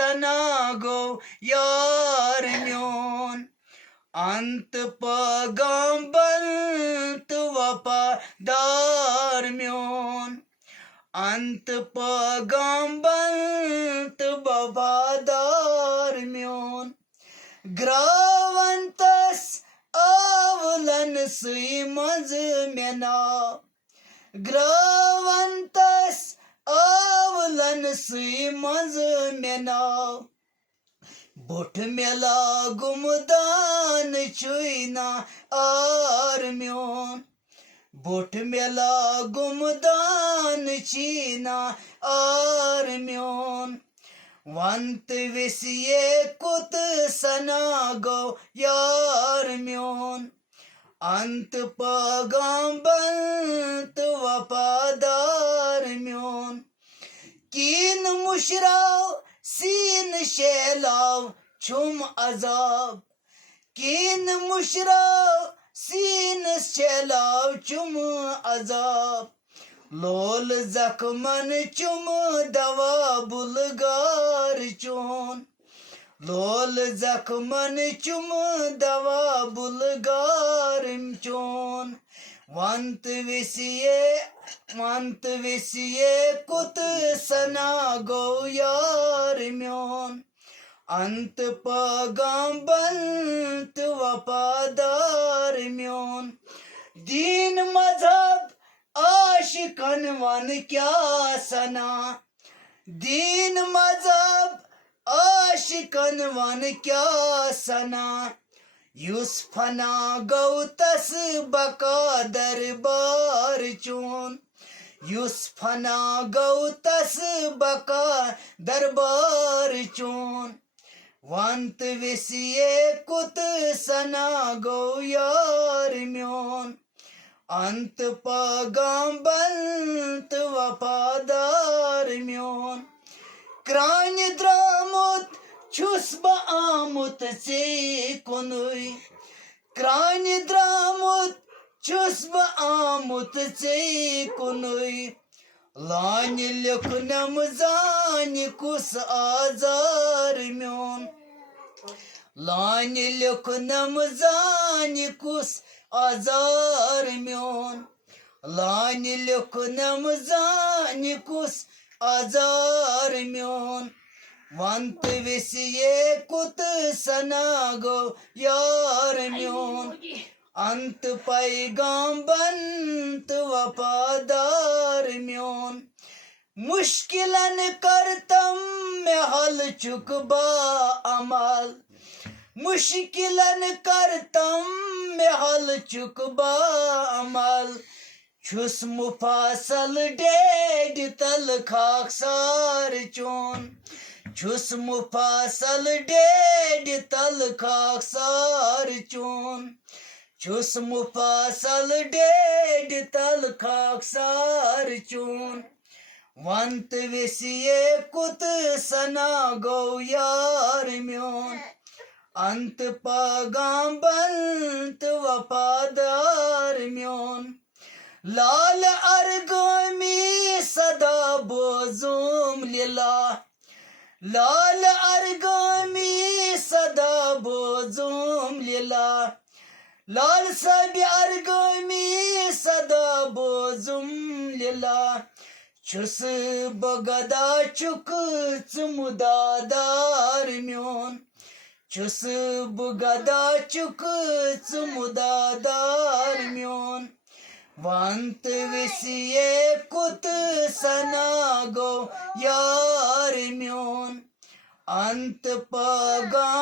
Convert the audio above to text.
सना गो यार म्योन अंत पैगंबर तो वफादार म्योन अंत पैगंबर तो वफादार म्योन ग्रावंतस आवलन सुई मज मेना ग्रावंतस आवलन सुई मज मेना बोठ मेला गुमदान चुईना आर म्योन बोठ मेला गुमदान चीना आर म्योन वंत विसिये कुत सना गो यार म्योन अंत पैगंबर वफादार म्योन कीन मुशराव सीन शेलाव छुम अजाब कीन मुशराव सीन शेलाव चुम अजाब लोल जख्मन चुम दवा बुलगार चोन लोल जख्मन चुम दवा बुलगार चोन वंत विसिये कुत सना गो यार म्योन अंत पैगंबर वफादार म्योन दीन मजहब आशिकन वन क्या सना दीन मजहब आशिकन वन क्या सना यूसफना गौतस बका दरबार चोन यूसफना गौतस बका दरबार चोन वंत विसिये कुत सना गो यार म्योन अंत पैगंबर वफादार म्योन क्रान द्रामुत छुस आमुत से कुनुई क्रान द्रामुत छुस आमुत से कुनुई लान लिखनम जान कुस आजार म्योन लान लिखनम जान कुस आजार म्योन लान लिखनम जान कुस आजार म्योन वंत विसिये कुत सना गो यार म्योन अंत पैगंबर वफादार म्योन मुश्किलन करतम में हल चुकबा अमल मुश्किलन करतम में हल चुकबा अमल छुस मुफासल डेड तल खाकसार चोन छुस मुफासल डेड तल खाकसार चोन छुस मुफासल डेड तल खाकसार चोन वंत विसिये कुत सना गो यार म्योन अंत पैगंबर वफादार म्योन लाल अरगमी सदा बोजुम लीला लाल अरगमी सदा बोजुम लीला लाल सब अरगमी सदा बोजुम लीला छुस बगदा चुक चुमुदादार म्योन छुस बगदा चुक चुमुदादार म्योन वंत विसिये कुत सना गो यार म्योन अंत पैगंबर